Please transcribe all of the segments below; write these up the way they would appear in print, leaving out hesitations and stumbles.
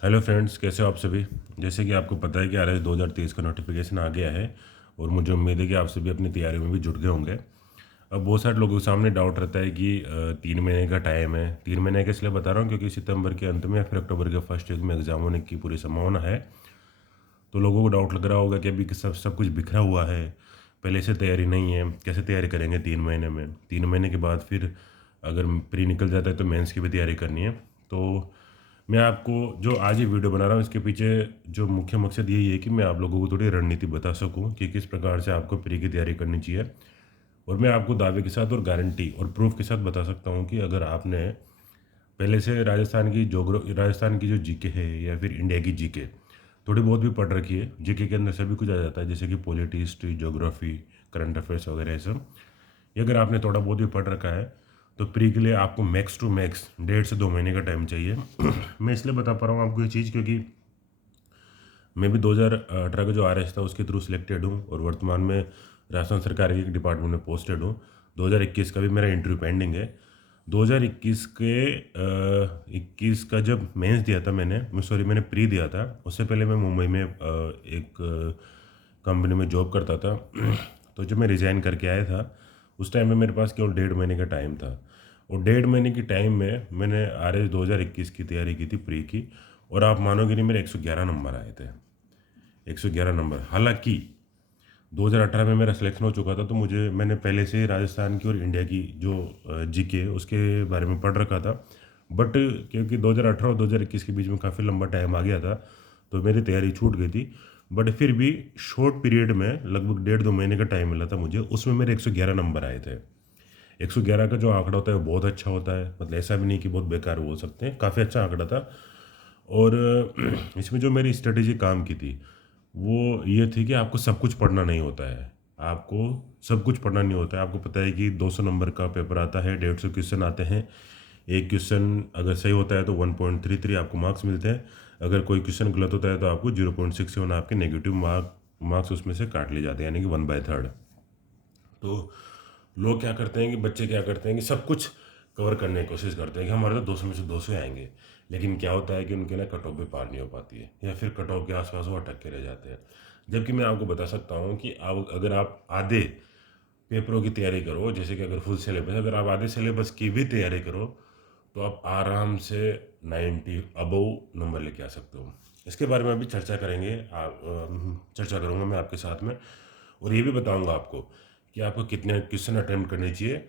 Hello friends, कैसे हो आप सभी। जैसे कि आपको पता है कि RS 2023 का नोटिफिकेशन आ गया है और मुझे उम्मीद है कि आप सभी अपनी तैयारी में भी जुट गए होंगे। अब बहुत सारे लोगों के सामने डाउट रहता है कि 3 महीने का टाइम है। 3 महीने का इसलिए बता रहा हूँ क्योंकि सितंबर के अंत में या फिर अक्टूबर के फर्स्ट वीक में एग्जाम होने की पूरी संभावना है। तो लोगों को डाउट लग रहा होगा कि अभी सब सब कुछ बिखरा हुआ है, पहले से तैयारी नहीं है, कैसे तैयारी करेंगे 3 महीने में। 3 महीने के बाद फिर अगर प्री निकल जाता है तो मेंस की भी तैयारी करनी है। तो मैं आपको जो आज ये वीडियो बना रहा हूँ इसके पीछे जो मुख्य मकसद यही है कि मैं आप लोगों को थोड़ी रणनीति बता सकूँ कि किस प्रकार से आपको प्री की तैयारी करनी चाहिए। और मैं आपको दावे के साथ और गारंटी और प्रूफ के साथ बता सकता हूँ कि अगर आपने पहले से राजस्थान की जो जीके है या फिर इंडिया की जीके थोड़ी बहुत भी पढ़ रखी है। जीके के अंदर सभी कुछ आ जाता है, जैसे कि polity, history, geography, current affairs वगैरह ये सब। ये अगर आपने थोड़ा बहुत भी पढ़ रखा है तो प्री के लिए आपको मैक्स टू मैक्स 1.5 से 2 महीने का टाइम चाहिए। मैं इसलिए बता पा रहा हूँ आपको ये चीज़ क्योंकि मैं भी 2018 का जो RS था उसके थ्रू सिलेक्टेड हूँ और वर्तमान में राजस्थान सरकार के एक डिपार्टमेंट में पोस्टेड हूँ। 2021 का भी मेरा इंटरव्यू पेंडिंग है। 2021 के 21 का जब मेंस दिया था मैंने प्री दिया था। उससे पहले मैं मुंबई में एक कंपनी में जॉब करता था। तो जब मैं रिज़ाइन करके आया था उस टाइम में मेरे पास केवल 1.5 महीने का टाइम था। और 1.5 महीने की टाइम में मैंने RS 2021 की तैयारी की थी प्री की। और आप मानोगे नहीं, मेरे 111 नंबर आए थे। 111 नंबर। हालांकि 2018 में मेरा सिलेक्शन हो चुका था तो मैंने पहले से राजस्थान की और इंडिया की जो जीके उसके बारे में पढ़ रखा था। बट क्योंकि 2018 और 2021 के बीच में काफ़ी लंबा टाइम आ गया था तो मेरी तैयारी छूट गई थी। बट फिर भी शॉर्ट पीरियड में लगभग 1.5 2 महीने का टाइम मिला था मुझे, उसमें मेरे 111 नंबर आए थे। 111 का जो आंकड़ा होता है वो बहुत अच्छा होता है, मतलब ऐसा भी नहीं कि बहुत बेकार बोल सकते हैं, काफ़ी अच्छा आंकड़ा था। और इसमें जो मेरी स्ट्रेटेजी काम की थी वो ये थी कि आपको सब कुछ पढ़ना नहीं होता है। आपको सब कुछ पढ़ना नहीं होता है। आपको पता है कि 200 नंबर का पेपर आता है, 150 क्वेश्चन आते हैं। एक क्वेश्चन अगर सही होता है तो 1.33 आपको मार्क्स मिलते हैं। अगर कोई क्वेश्चन गलत होता है तो आपको 0.67 आपके नेगेटिव मार्क्स उसमें से काट लिए जाते हैं, यानी कि 1/3। तो लोग क्या करते हैं कि बच्चे क्या करते हैं कि सब कुछ कवर करने की कोशिश करते हैं कि हमारे तो 200 में से 200 आएंगे। लेकिन क्या होता है कि उनके ना कट ऑफ भी पार नहीं हो पाती है या फिर कट ऑफ के आसपास वो अटक के रह जाते हैं। जबकि मैं आपको बता सकता हूँ कि अगर आप आधे पेपरों की तैयारी करो, जैसे कि अगर फुल सिलेबस, अगर आप आधे सिलेबस की भी तैयारी करो तो आप आराम से 90 अबव नंबर लेके आ सकते हो। इसके बारे में अभी चर्चा करेंगे। चर्चा करूँगा मैं आपके साथ में। और ये भी बताऊंगा आपको कि आपको कितने क्वेश्चन अटेम्प्ट करने चाहिए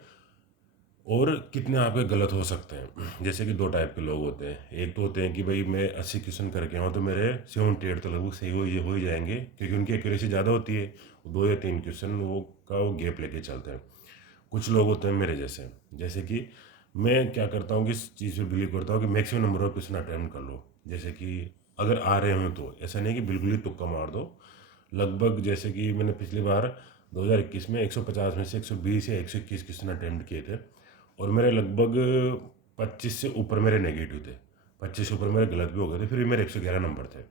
और कितने आपके गलत हो सकते हैं। जैसे कि दो टाइप के लोग होते हैं। एक तो होते हैं कि भाई मैं 80 क्वेश्चन करके आऊँ तो मेरे 78 तो लगभग सही हो ही जाएंगे क्योंकि उनकी एक्यूरेसी ज़्यादा होती है। 2 या 3 क्वेश्चन वो गैप लेके चलते हैं। कुछ लोग होते हैं मेरे जैसे कि मैं क्या करता हूँ कि इस चीज़ पे बिलीव करता हूँ कि maximum number of question attempt कर लो। जैसे कि अगर आ रहे हो तो ऐसा नहीं कि बिल्कुल ही तुक्का मार दो। लगभग जैसे कि मैंने पिछली बार 2021 में 150 में से 120 या 121 क्वेश्चन अटेम्प्ट किए थे और मेरे लगभग 25 से ऊपर मेरे नेगेटिव थे। 25 से ऊपर मेरे गलत भी हो गए थे, फिर भी मेरे 111 नंबर थे।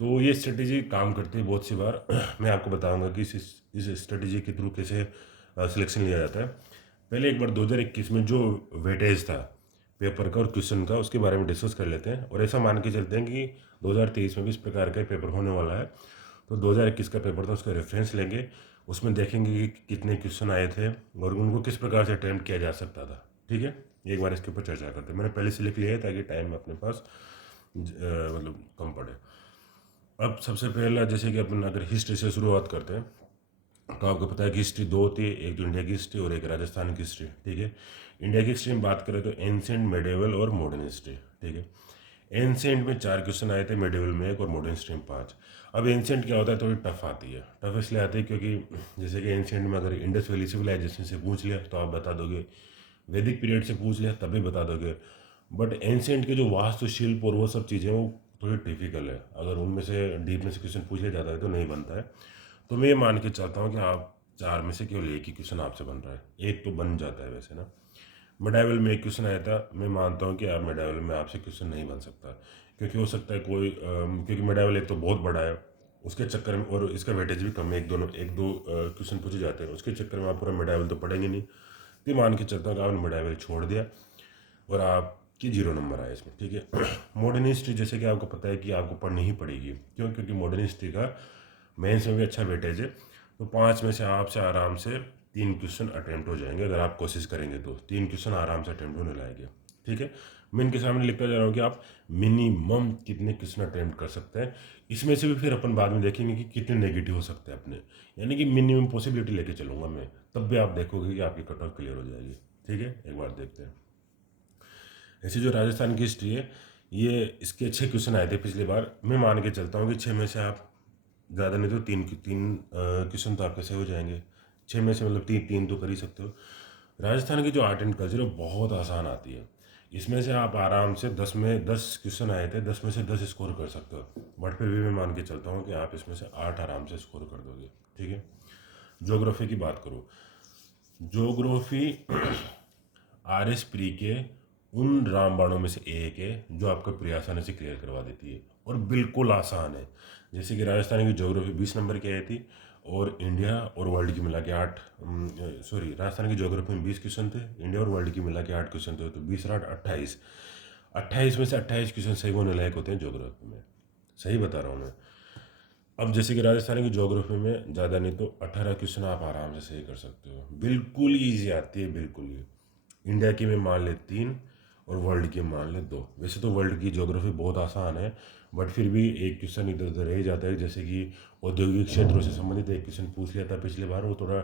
तो ये स्ट्रेटेजी काम करती है बहुत सी बार। मैं आपको बताऊंगा कि इस स्ट्रेटेजी के थ्रू कैसे सिलेक्शन लिया जाता है। पहले एक बार 2021 में जो वेटेज था पेपर का और क्वेश्चन का उसके बारे में डिस्कस कर लेते हैं और ऐसा मान के चलते हैं कि 2023 में भी इस प्रकार का पेपर होने वाला है। तो 2021 का पेपर था उसका रेफरेंस लेंगे, उसमें देखेंगे कि कितने क्वेश्चन आए थे और उनको किस प्रकार से अटैम्प्ट किया जा सकता था। ठीक है, एक बार इसके ऊपर चर्चा करते हैं। मैंने पहले से लिख लिया है ताकि टाइम अपने पास मतलब कम पड़े। अब सबसे पहला जैसे कि अपन अगर हिस्ट्री से शुरुआत करते हैं तो आपको पता है कि हिस्ट्री दो होती है, एक तो इंडिया की हिस्ट्री और एक राजस्थान की हिस्ट्री। ठीक है, इंडिया की हिस्ट्री में बात करें तो एंशिएंट, मेडिवल और मॉडर्न हिस्ट्री। ठीक है, एंशिएंट में 4 क्वेश्चन आए थे, मेडिवल में 1 और मॉडर्न हिस्ट्री में 5। अब एंशिएंट क्या होता है, थोड़ी टफ आती है। टफ इसलिए आती है क्योंकि जैसे कि एंशिएंट में अगर इंडस वैली सिविलाइजेशन से पूछ लिया तो आप बता दोगे, वैदिक पीरियड से पूछ लिया तब भी बता दोगे। बट एंशिएंट के जो वास्तुशिल्प और वो सब चीज़ें वो थोड़ी टिपिकल है, अगर उनमें से डीप में से क्वेश्चन पूछ लिया जाता है तो नहीं बनता है। तो मैं ये मान के चलता हूँ कि आप 4 में से केवल एक ही क्वेश्चन आपसे बन रहा है, एक तो बन जाता है वैसे ना। मेडावल में एक क्वेश्चन आया था, मैं मानता हूँ कि आप मेडावल में आपसे क्वेश्चन नहीं बन सकता क्योंकि हो सकता है कोई क्योंकि मेडावल एक तो बहुत बड़ा है, उसके चक्कर में, और इसका वेटेज भी कम है, एक दो क्वेश्चन पूछे जाते हैं, उसके चक्कर में आप पूरा मेडावल तो पढ़ेंगे नहीं। तो मान के चलता हूँ कि आपने मेडावल छोड़ दिया और आप कि 0 नंबर आए इसमें, ठीक है। मॉडर्न हिस्ट्री जैसे कि आपको पता है कि आपको पढ़नी ही पड़ेगी, क्यों? क्योंकि मॉडर्न हिस्ट्री का मेंस में भी अच्छा वेटेज है। तो 5 में से आपसे आराम से 3 क्वेश्चन अटैम्प्ट हो जाएंगे, अगर आप कोशिश करेंगे तो 3 क्वेश्चन आराम से अटैम्प्ट होने लाएंगे, ठीक है। मैं इनके सामने लिखता जा रहा हूँ कि आप मिनिमम कितने क्वेश्चन अटैम्प्ट कर सकते हैं। इसमें से भी फिर अपन बाद में देखेंगे कि कितने नेगेटिव हो सकते हैं अपने, यानी कि मिनिमम पॉसिबिलिटी लेके चलूँगा मैं, तब भी आप देखोगे कि आपकी कट ऑफ क्लियर हो जाएगी, ठीक है। एक बार देखते हैं। ऐसे जो राजस्थान की हिस्ट्री है, ये इसके 6 क्वेश्चन आए थे पिछली बार। मैं मान के चलता हूँ कि 6 में से आप ज़्यादा नहीं तो तीन तीन क्वेश्चन तो आपके सही हो जाएंगे। 6 में से मतलब तीन तीन तो कर ही सकते हो। राजस्थान की जो आर्ट एंड कल्चर है बहुत आसान आती है। इसमें से आप आराम से 10 क्वेश्चन आए थे, 10 में से 10 स्कोर कर सकते हो। बट फिर भी मैं मान के चलता हूँ कि आप इसमें से 8 आराम से स्कोर कर दोगे, ठीक है। ज्योग्राफी की बात करूँ, ज्योग्राफी आर एस प्री के उन रामबाणों में से एक है जो आपको प्री आसानी से क्लियर करवा देती है और बिल्कुल आसान है। जैसे कि राजस्थान की ज्योग्राफी 20 नंबर की आई थी, और इंडिया और वर्ल्ड की मिला के राजस्थान की ज्योग्राफी में 20 क्वेश्चन थे, इंडिया और वर्ल्ड की मिला के 8 क्वेश्चन थे, तो 20 और 8 28। 28 में से 28 क्वेश्चन सही होने लायक होते हैं ज्योग्राफी में, सही बता रहा हूँ मैं। अब जैसे कि राजस्थान की ज्योग्राफी में ज़्यादा नहीं तो 18 क्वेश्चन आप आराम से सही कर सकते हो, बिल्कुल ईजी आती है, बिल्कुल ही। इंडिया की में मान ले 3 और वर्ल्ड की मान ले 2। वैसे तो वर्ल्ड की ज्योग्राफी बहुत आसान है, बट फिर भी एक क्वेश्चन इधर उधर रह ही जाता है। जैसे कि औद्योगिक क्षेत्रों से संबंधित एक क्वेश्चन पूछ लिया था पिछली बार, वो थोड़ा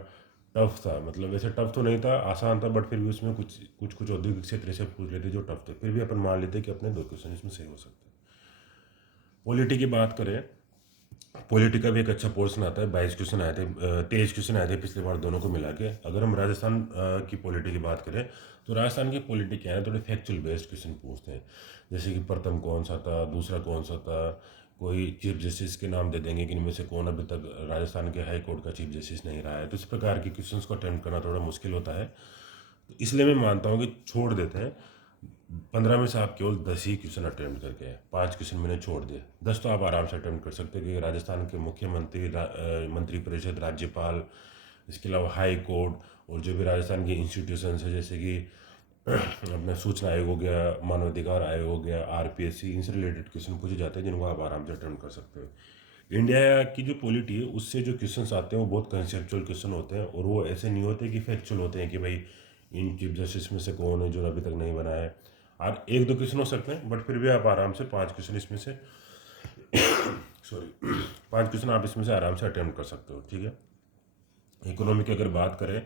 टफ था, मतलब वैसे टफ तो नहीं था, आसान था, बट फिर भी उसमें कुछ कुछ कुछ औद्योगिक क्षेत्र से पूछ लेते जो टफ थे, फिर भी अपन मान लेते कि अपने 2 क्वेश्चन इसमें सही हो सकते हैं। पॉलिटी की बात करें, पॉलिटी का भी एक अच्छा पोर्शन आता है, 22 क्वेश्चन आए थे, 23 क्वेश्चन आए थे पिछली बार दोनों को मिला के। अगर हम राजस्थान की पॉलिटी की बात करें, तो राजस्थान की पॉलिटी क्या है, थोड़े फैक्चुअल बेस्ड क्वेश्चन पूछते हैं। जैसे कि प्रथम कौन सा था, दूसरा कौन सा था, कोई चीफ जस्टिस के नाम दे देंगे कि इनमें से कौन अभी तक राजस्थान के हाई कोर्ट का चीफ जस्टिस नहीं रहा है। तो इस प्रकार के क्वेश्चन को अटेम्प्ट करना थोड़ा मुश्किल होता है, तो इसलिए मैं मानता हूँ कि छोड़ देते हैं। 15 में से आप केवल 10 ही क्वेश्चन अटेम्प्ट करके हैं, 5 क्वेश्चन मैंने छोड़ दिए, 10 तो आप आराम से अटेम्प्ट कर सकते हैं, क्योंकि राजस्थान के मुख्यमंत्री, मंत्रिपरिषद, राज्यपाल, इसके अलावा हाई कोर्ट और जो भी राजस्थान के इंस्टीट्यूशंस है, जैसे कि अपना सूचना आयोग हो गया, मानवाधिकार आयोग हो गया, आरपीएससी, इनसे रिलेटेड क्वेश्चन पूछे जाते हैं जिनको आप आराम से अटेम्प्ट कर सकते हो। इंडिया की जो पॉलिटी है उससे जो क्वेश्चंस आते हैं वो बहुत कंसेप्चुअल क्वेश्चन होते हैं, और वो ऐसे नहीं होते कि फैक्चुअल होते हैं कि भाई इन चीफ जस्टिस में से कौन है जो अभी तक नहीं बना है। और एक दो क्वेश्चन हो सकते हैं, बट फिर भी आप आराम से 5 क्वेश्चन इसमें से सॉरी 5 क्वेश्चन आप इसमें से आराम से अटेम्प्ट कर सकते हो, ठीक है। इकोनॉमी की अगर बात करें,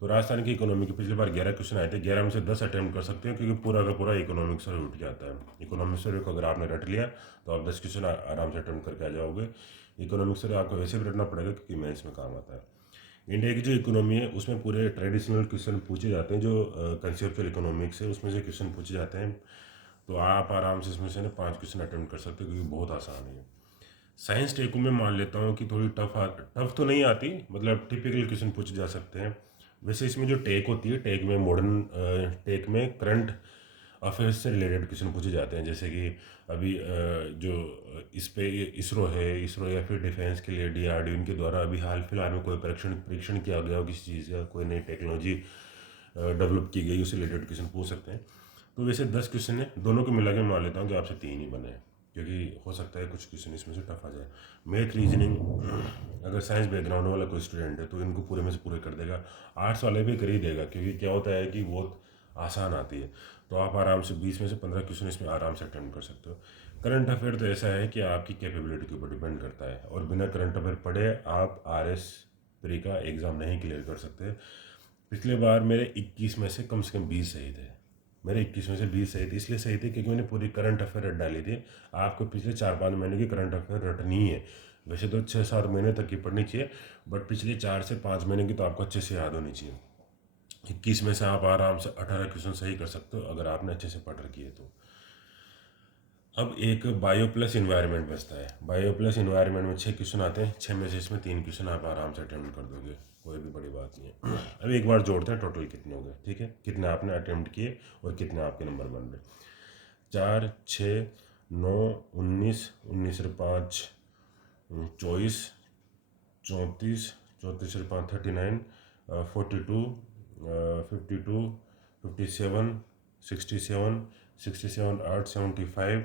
तो राजस्थान की इकोनॉमी के पिछली बार 11 क्वेश्चन आए थे, 11 में से 10 अटेम्प्ट कर सकते हैं, क्योंकि पूरा का पूरा इकोनॉमिक सर्वे उठ जाता है। इकोनॉमिक सर्वे को अगर आपने रट लिया तो आप 10 क्वेश्चन आराम से अटेम्प्ट करके आ जाओगे। इकोनॉमिक सर्वे आपको वैसे भी रटना पड़ेगा क्योंकि मेंस में काम आता है। इंडिया की जो इकोनॉमी है उसमें पूरे ट्रेडिशनल क्वेश्चन पूछे जाते हैं, जो कंसेप्चुअल इकोनॉमिक्स है उसमें से क्वेश्चन पूछे जाते हैं, तो आप आराम से इसमें से ना 5 क्वेश्चन अटेम्प्ट कर सकते हो, क्योंकि बहुत आसान है। साइंस टेक में मान लेता हूँ कि थोड़ी टफ तो नहीं आती, मतलब टिपिकल क्वेश्चन पूछे जा सकते हैं। वैसे इसमें जो टेक होती है, टेक में मॉडर्न टेक में करंट अफेयर्स से रिलेटेड क्वेश्चन पूछे जाते हैं। जैसे कि अभी जो इस पे इसरो या फिर डिफेंस के लिए डीआरडीओ, इनके द्वारा अभी हाल फिलहाल में कोई परीक्षण किया गया हो किसी चीज़ का, कोई नई टेक्नोलॉजी डेवलप की गई, उससे रिलेटेड क्वेश्चन पूछ सकते हैं। तो वैसे 10 क्वेश्चन है, दोनों को मिला के मान लेता हूँ कि आपसे 3 ही बने हैं, क्योंकि हो सकता है कुछ क्वेश्चन इसमें से टफ आ जाए। मैथ रीजनिंग, अगर साइंस बैकग्राउंड वाला कोई स्टूडेंट है तो इनको पूरे में से पूरे कर देगा, आर्ट्स वाले भी कर ही देगा, क्योंकि क्या होता है कि बहुत आसान आती है। तो आप आराम से 20 में से 15 क्वेश्चन इसमें आराम से अटेम्प्ट कर सकते हो। करंट अफेयर तो ऐसा है कि आपकी कैपेबिलिटी के ऊपर डिपेंड करता है, और बिना करंट अफेयर पढ़े आप RS प्री का एग्ज़ाम नहीं क्लियर कर सकते। पिछले बार मेरे 21 में से कम 20 सही थे, मेरे 21 में से 20 सही थे। इसलिए सही थे क्योंकि मैंने पूरी करंट अफेयर रट डाली थी। आपको पिछले 4-5 महीने की करंट अफेयर रटनी है। वैसे तो 6-7 महीने तक की पढ़नी चाहिए, बट पिछले 4 से 5 महीने की तो आपको अच्छे से याद होनी चाहिए। 21 में से आप आराम से 18 क्वेश्चन सही कर सकते हो अगर आपने अच्छे से पढ़ रखी है तो। अब एक बायो प्लस इन्वायरमेंट बचता है। बायो प्लस इन्वायरमेंट में 6 क्वेश्चन आते हैं, 6 में से इसमें 3 क्वेश्चन आप आराम से अटेम्प्ट कर दोगे, कोई भी बड़ी बात नहीं है। अब एक बार जोड़ते हैं टोटल कितने हो गए, ठीक है, कितने आपने अटेम्प्ट किए और कितने आपके नंबर बन रहे। 4, 6, 9, 19, 19 से 5, 24, 34, 34 से 5, 39, 42, 52, 57, 67, 67 8 75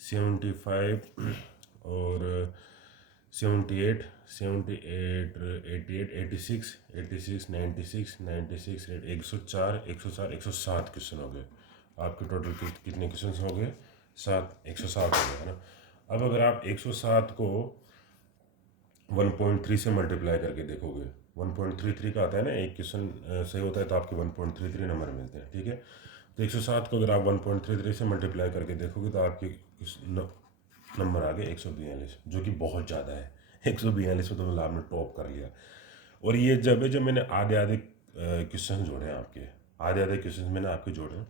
75 और 78 78 88 86 86 96 96 104 104 107 क्वेश्चन हो गए आपके। टोटल कितने क्वेश्चन हो गए? 7, 107 हो गए, है ना। अब अगर आप 107 को 1.3 से मल्टीप्लाई करके देखोगे, 1.33 का आता है ना, एक क्वेश्चन सही होता है तो आपके 1.33 नंबर मिलते हैं, ठीक है। तो 107 को अगर आप 1.33 से मल्टीप्लाई करके देखोगे तो आपके नंबर आ गए 142, जो कि बहुत ज़्यादा है। 142 में तो मतलब आपने टॉप कर लिया। और ये जब मैंने आधे आधे क्वेश्चन जोड़े हैं आपके, आधे आधे क्वेश्चन मैंने आपके जोड़े हैं।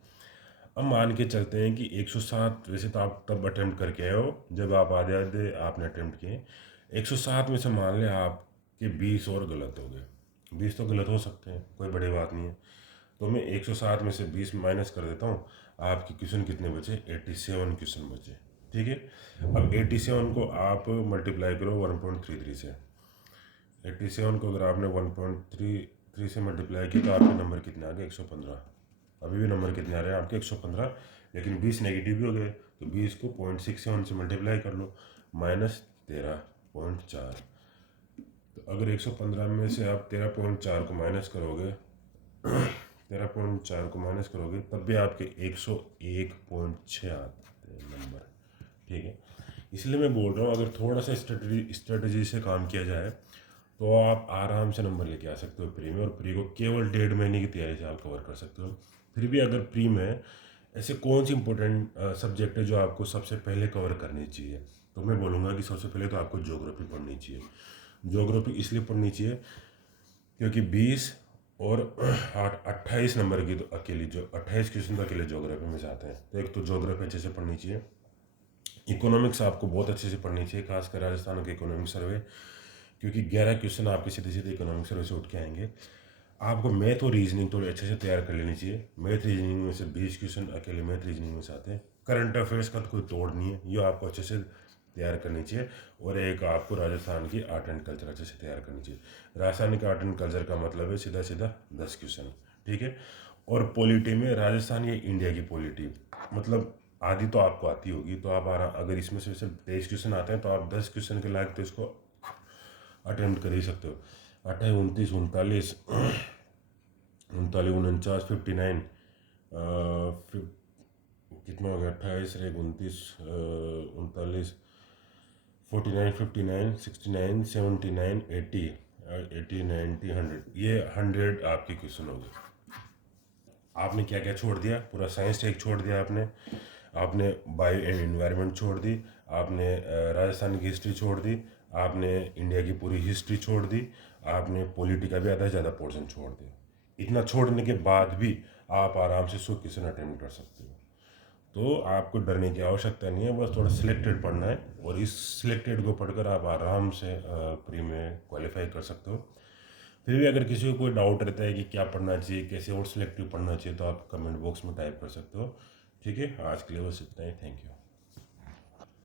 अब मान के चलते हैं कि 107 वैसे तो आप तब अटेम्प्ट करके आए हो जब आप आधे आधे आपने अटेम्प्ट किए। 107 में से मान लें आपके 20 और गलत हो गए। 20 तो गलत हो सकते हैं, कोई बड़ी बात नहीं है। तो मैं 107 में से 20 माइनस कर देता हूँ। आपके क्वेश्चन कितने बचे? 87 क्वेश्चन बचे, ठीक है। अब 87 को आप मल्टीप्लाई करो 1.33 से। 87 को अगर आपने 1.33 से मल्टीप्लाई किया तो आपके नंबर कितने आ गए? 115। अभी भी नंबर कितने आ रहे हैं आपके? 115। लेकिन 20 नेगेटिव भी हो गए, तो 20 को 0.67 से मल्टीप्लाई कर लो, माइनस 13.4। तो अगर 115 में से आप 13.4 को माइनस करोगे 13.4 को माइनस करोगे तब भी आपके 101.6 आते हैं नंबर, ठीक है। इसलिए मैं बोल रहा हूँ अगर थोड़ा सा स्ट्रेटजी से काम किया जाए तो आप आराम से नंबर लेके आ सकते हो प्री में। और प्री को केवल 1.5 महीने की तैयारी से आप कवर कर सकते हो। फिर भी अगर प्री में ऐसे कौन सी इंपॉर्टेंट सब्जेक्ट है जो आपको सबसे पहले कवर करनी चाहिए, तो मैं बोलूँगा कि सबसे पहले तो आपको ज्योग्राफी पढ़नी चाहिए। ज्योग्राफी इसलिए पढ़नी चाहिए क्योंकि 20 और 28 नंबर की तो अकेली जो 28 क्वेश्चन तो अकेले ज्योग्राफी में से आते हैं। तो एक तो ज्योग्राफी अच्छे से पढ़नी चाहिए। इकोनॉमिक्स आपको बहुत अच्छे से पढ़नी चाहिए, खासकर राजस्थान के इकोनॉमिक सर्वे, क्योंकि 11 क्वेश्चन आपके सीधे सीधे इकोनॉमिक सर्वे से उठ के आएंगे। आपको मैथ और रीजनिंग थोड़ी अच्छे से तैयार कर लेनी चाहिए। मैथ रीजनिंग में से 20 क्वेश्चन अकेले मैथ रीजनिंग में से आते हैं। करंट अफेयर्स का तो कोई तोड़ नहीं है, ये आपको अच्छे से तैयार करनी चाहिए। और एक आपको राजस्थान की आर्ट एंड कल्चर अच्छे से तैयार करनी चाहिए। राजस्थान का आर्ट एंड कल्चर का मतलब है सीधा सीधा 10 क्वेश्चन, ठीक है। और पॉलिटी में राजस्थान या इंडिया की पॉलिटी मतलब आधी तो आपको आती होगी, तो आप अगर इसमें से सिर्फ 23 क्वेश्चन आते हैं तो आप 10 क्वेश्चन के लायक तो इसको अटेम्प्ट कर ही सकते हो। 28 29 39 49 59 कितना हो गया? 28 29 39 49 59 69 79 80 80 90 100, ये 100 आपके क्वेश्चन हो गए। आपने क्या क्या छोड़ दिया? पूरा साइंस टेक छोड़ दिया आपने। आपने बायो एंड इन्वायरमेंट छोड़ दी। आपने राजस्थान की हिस्ट्री छोड़ दी। आपने इंडिया की पूरी हिस्ट्री छोड़ दी। आपने पॉलिटी का भी आधा से ज़्यादा पोर्शन छोड़ दिया। इतना छोड़ने के बाद भी आप आराम से 100 क्वेश्चन अटेम्प्ट कर सकते हो। तो आपको डरने की आवश्यकता नहीं है, बस थोड़ा सिलेक्टेड पढ़ना है। और इस सिलेक्टेड को पढ़कर आप आराम से प्री में क्वालिफाई कर सकते हो। फिर भी अगर किसी को कोई डाउट रहता है कि क्या पढ़ना चाहिए, कैसे और सिलेक्टिव पढ़ना चाहिए, तो आप कमेंट बॉक्स में टाइप कर सकते हो, ठीक है। आज के लिए बस इतना ही। Thank you.